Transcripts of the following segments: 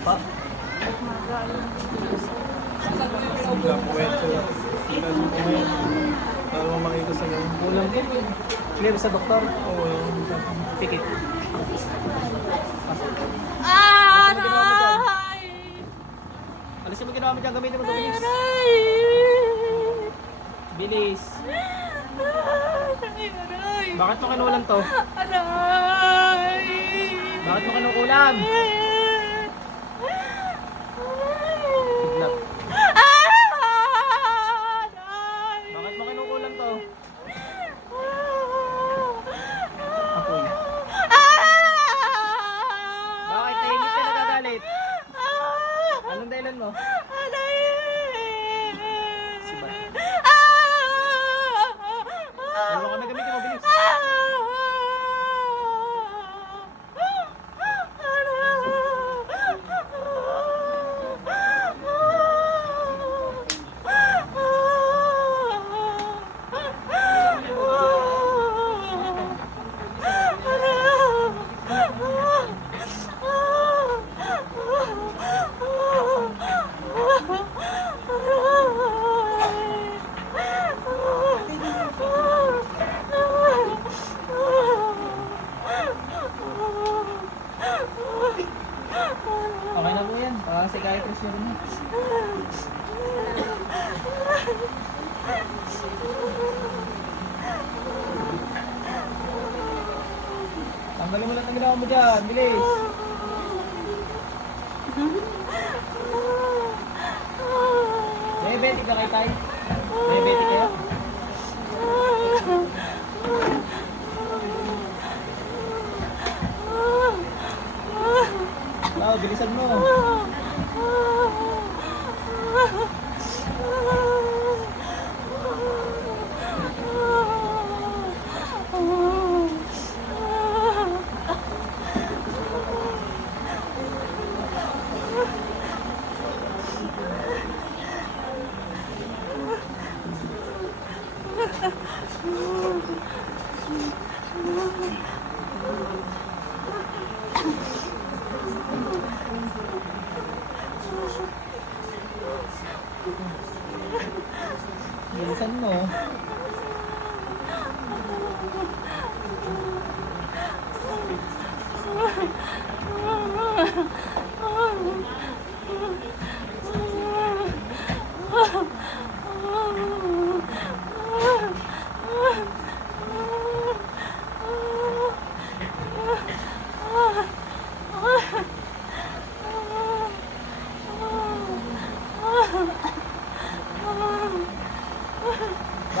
Pa? Sila puweto. Sila sukuhin. Para mo makita sa mga Ulam din. Clear sa doktor. Oo, Tikit. Aray! Alisin mo ginawa mo dyan. Gamitin mo ito. Bilis. Aray! Bilis. Aray! Bakit mo kinulam to? Aray! Bakit mo kinukulam? Kidnap. Bakit mo kinukulam to? Apoy. Bakit tahimik ka nagagalit? Anong dahilan mo? Sibat. Ano ka na gamitin mo? Bilis. Okay na po yan. Psychiatrist yun na. Tanggalin mo lang ang ginawa mo dyan. Bilis. Diabetic ka kay Tay? Diabetic kayo? Wow, bilisan mo. Bilisan mo.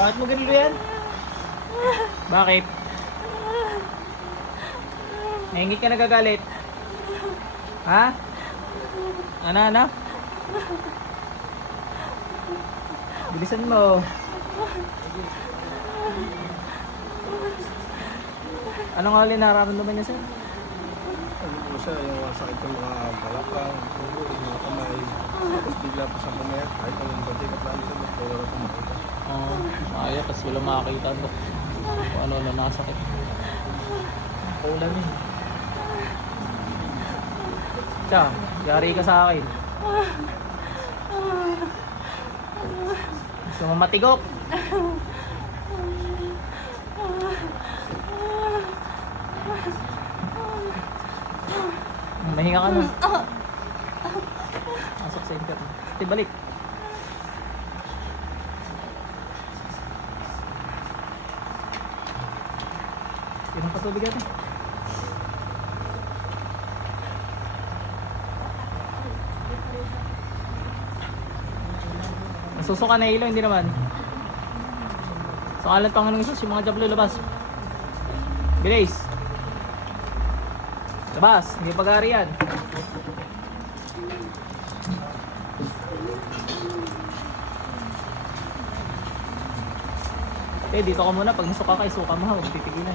Bakit mo ganito yan? Bakit? Nahingit ka nagagalit? Ha? Ano? Bilisan mo. Anong hali nararamdaman niya, sir? Ano po siya, yung sakit ng mga balakang, tubo, yung mga kamay. Tapos bigla po siyang pumayat. Kahit anong bati ka plano siya, wala po makita. Oo, maayak kasi wala makakita mo. Kung ano na nakasakit. Ulam yun. Tiya, yari ka sa akin. Gusto mo matigok? Mahinga ka na. Masok sa internet. Ate, balik. Yun ang patubig natin. Nasusuka na ilaw, hindi naman. Sakalan pang anong isos, yung mga jablo labas. Bilis. Labas, hindi pag-aari yan. Okay, dito ka muna. Pag nasuka ka, isuka mo ha. Huwag pipigilan.